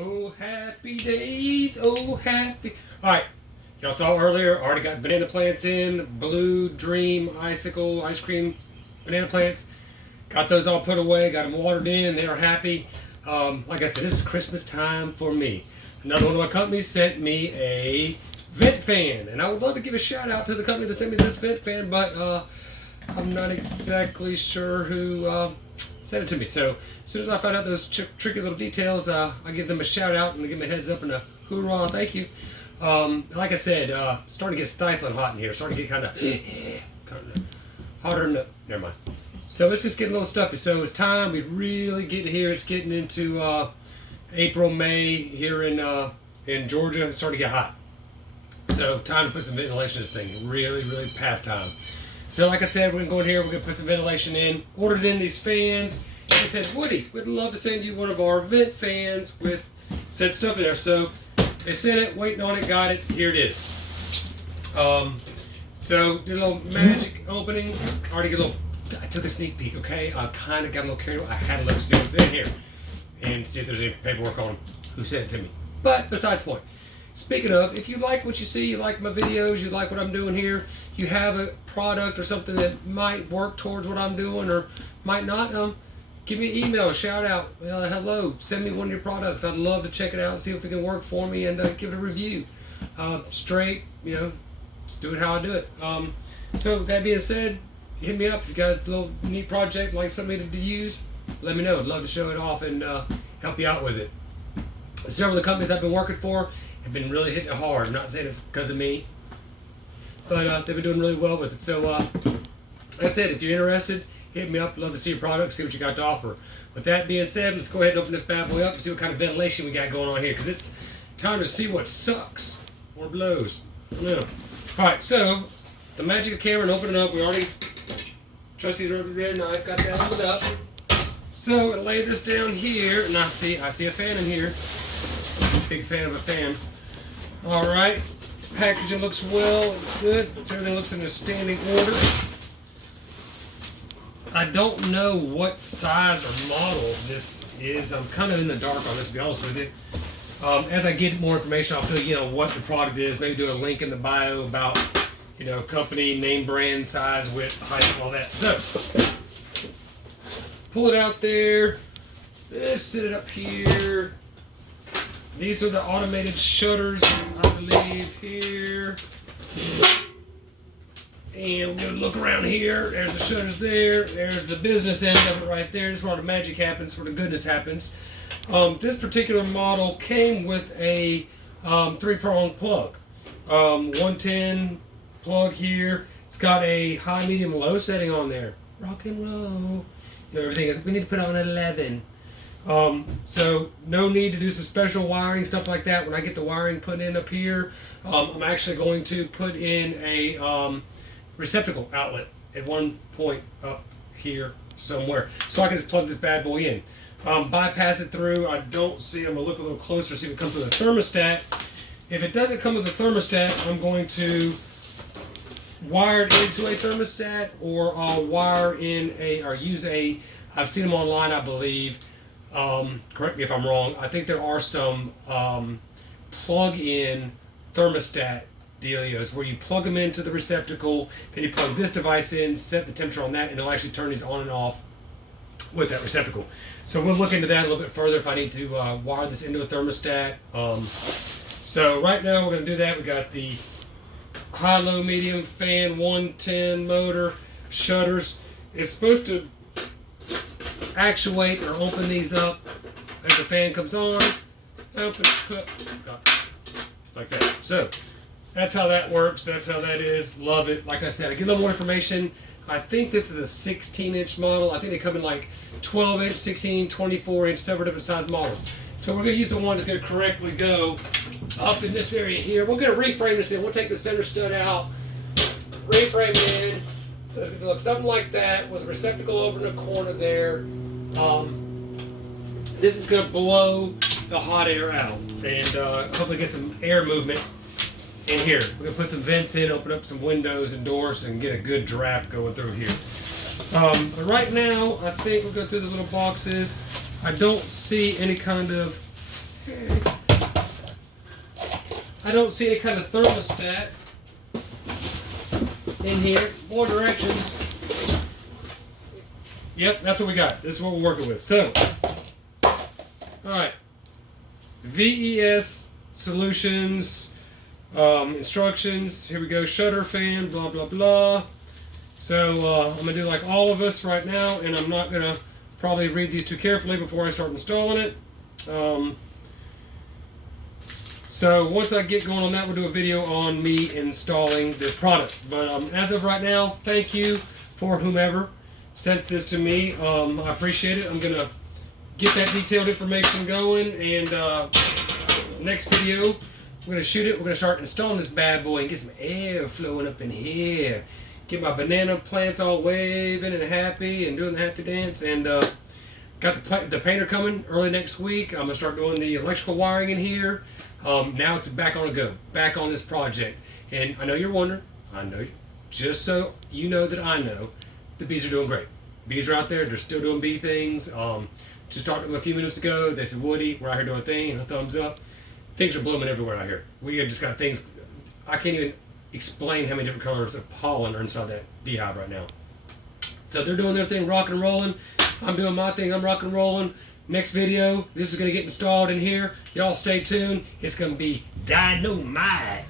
Oh, happy days, oh, happy. All right, y'all saw earlier, already got banana plants in, Blue Dream Icicle ice cream banana plants. Got those all put away, got them watered in, they are happy. Like I said, this is Christmas time for me. Another one of my companies sent me a vent fan, and I would love to give a shout out to the company that sent me this vent fan, but I'm not exactly sure who sent it to me. So as soon as I find out those tricky little details, I give them a shout out and give them a heads up and a hoorah, thank you. Like I said, starting to get stifling hot in here. Starting to get kind of hotter than the. Never mind. So it's just getting a little stuffy. So it's time we really get here. It's getting into April, May here in Georgia. It's starting to get hot. So time to put some ventilation in this thing. Really, really past time. So like I said, we're gonna go in here. We're gonna put some ventilation in. Ordered in these fans. They said, Woody, we'd love to send you one of our vent fans with said stuff in there. So they sent it, waiting on it, got it. Here it is. So did a little magic opening. Already get a little. I took a sneak peek. Okay, I kind of got a little carried away. I had to look to see what's in here and see if there's any paperwork on who sent it to me. But besides the point. Speaking of, if you like what you see, you like my videos, you like what I'm doing here, you have a product or something that might work towards what I'm doing or might not, give me an email, shout out, hello, send me one of your products. I'd love to check it out, see if it can work for me, and give it a review. Straight, just do it how I do it. So that being said, hit me up if you got a little neat project like something to use. Let me know. I'd love to show it off and help you out with it. Several of the companies I've been working for have been really hitting it hard. I'm not saying it's because of me, but they've been doing really well with it. So, like I said, if you're interested, hit me up. Love to see your product, see what you got to offer. With that being said, let's go ahead and open this bad boy up and see what kind of ventilation we got going on here, because it's time to see what sucks or blows. Yeah. All right, so the magic of camera and opening up. We already Trusty's right there, and I've got that opened up. So I lay this down here, and I see a fan in here. Big fan of a fan. All right, packaging looks well, good. Everything looks in a standing order. I don't know what size or model this is. I'm kind of in the dark on this, to be honest with you. As I get more information, I'll tell you, what the product is. Maybe do a link in the bio about, company, name, brand, size, width, height, all that. So, pull it out there. Set it up here. These are the automated shutters, I believe, here. And we're going to look around here. There's the shutters there. There's the business end of it right there. This is where the magic happens, where the goodness happens. This particular model came with a 3-prong plug. 110 plug here. It's got a high, medium, low setting on there. Rock and roll. Everything is. We need to put on 11. So no need to do some special wiring, stuff like that. When I get the wiring put in up here, I'm actually going to put in a receptacle outlet at one point up here somewhere, so I can just plug this bad boy in. Bypass it through. I don't see. I'm gonna look a little closer, see if it comes with a thermostat. If it doesn't come with a thermostat, I'm going to wire it into a thermostat, or I'll wire in or use a. I've seen them online, I believe. Correct me if I'm wrong. I think there are some plug-in thermostat dealios where you plug them into the receptacle, then you plug this device in, set the temperature on that, and it'll actually turn these on and off with that receptacle. So we'll look into that a little bit further if I need to wire this into a thermostat. So right now we're going to do that. We got the high, low, medium fan, 110 motor, shutters. It's supposed to actuate or open these up as the fan comes on. Open, cut, like that. So that's how that works. That's how that is. Love it. Like I said, I get a little more information. I think this is a 16-inch model. I think they come in like 12-inch, 16, 24-inch, several different size models. So we're going to use the one that's going to correctly go up in this area here. We're going to reframe this in. We'll take the center stud out, reframe it in. So it's going to look something like that with a receptacle over in the corner there. This is going to blow the hot air out and hopefully get some air movement in here. We're going to put some vents in, open up some windows and doors, and get a good draft going through here. But right now, I think we'll go through the little boxes. I don't see any kind of I don't see any kind of thermostat in here. More directions. Yep, that's what we got. This is what we're working with. So, alright. VES Solutions instructions. Here we go. Shutter fan, blah, blah, blah. So, I'm going to do like all of us right now, and I'm not going to probably read these too carefully before I start installing it. So once I get going on that, we'll do a video on me installing this product. But as of right now, thank you for whomever sent this to me. I appreciate it. I'm going to get that detailed information going, and next video, we're going to shoot it. We're going to start installing this bad boy and get some air flowing up in here. Get my banana plants all waving and happy and doing the happy dance. And got the painter coming early next week. I'm going to start doing the electrical wiring in here. Now it's back on a go, back on this project. And I know you're wondering, I know, just so you know that I know, the bees are doing great. Bees are out there, they're still doing bee things. Just talked to them a few minutes ago. They said, Woody, we're out here doing a thing, a thumbs up. Things are blooming everywhere out here. We have just got things, I can't even explain how many different colors of pollen are inside that beehive right now. So they're doing their thing, rocking and rolling. I'm doing my thing, I'm rocking and rolling. Next video, this is going to get installed in here. Y'all stay tuned. It's going to be dynamite.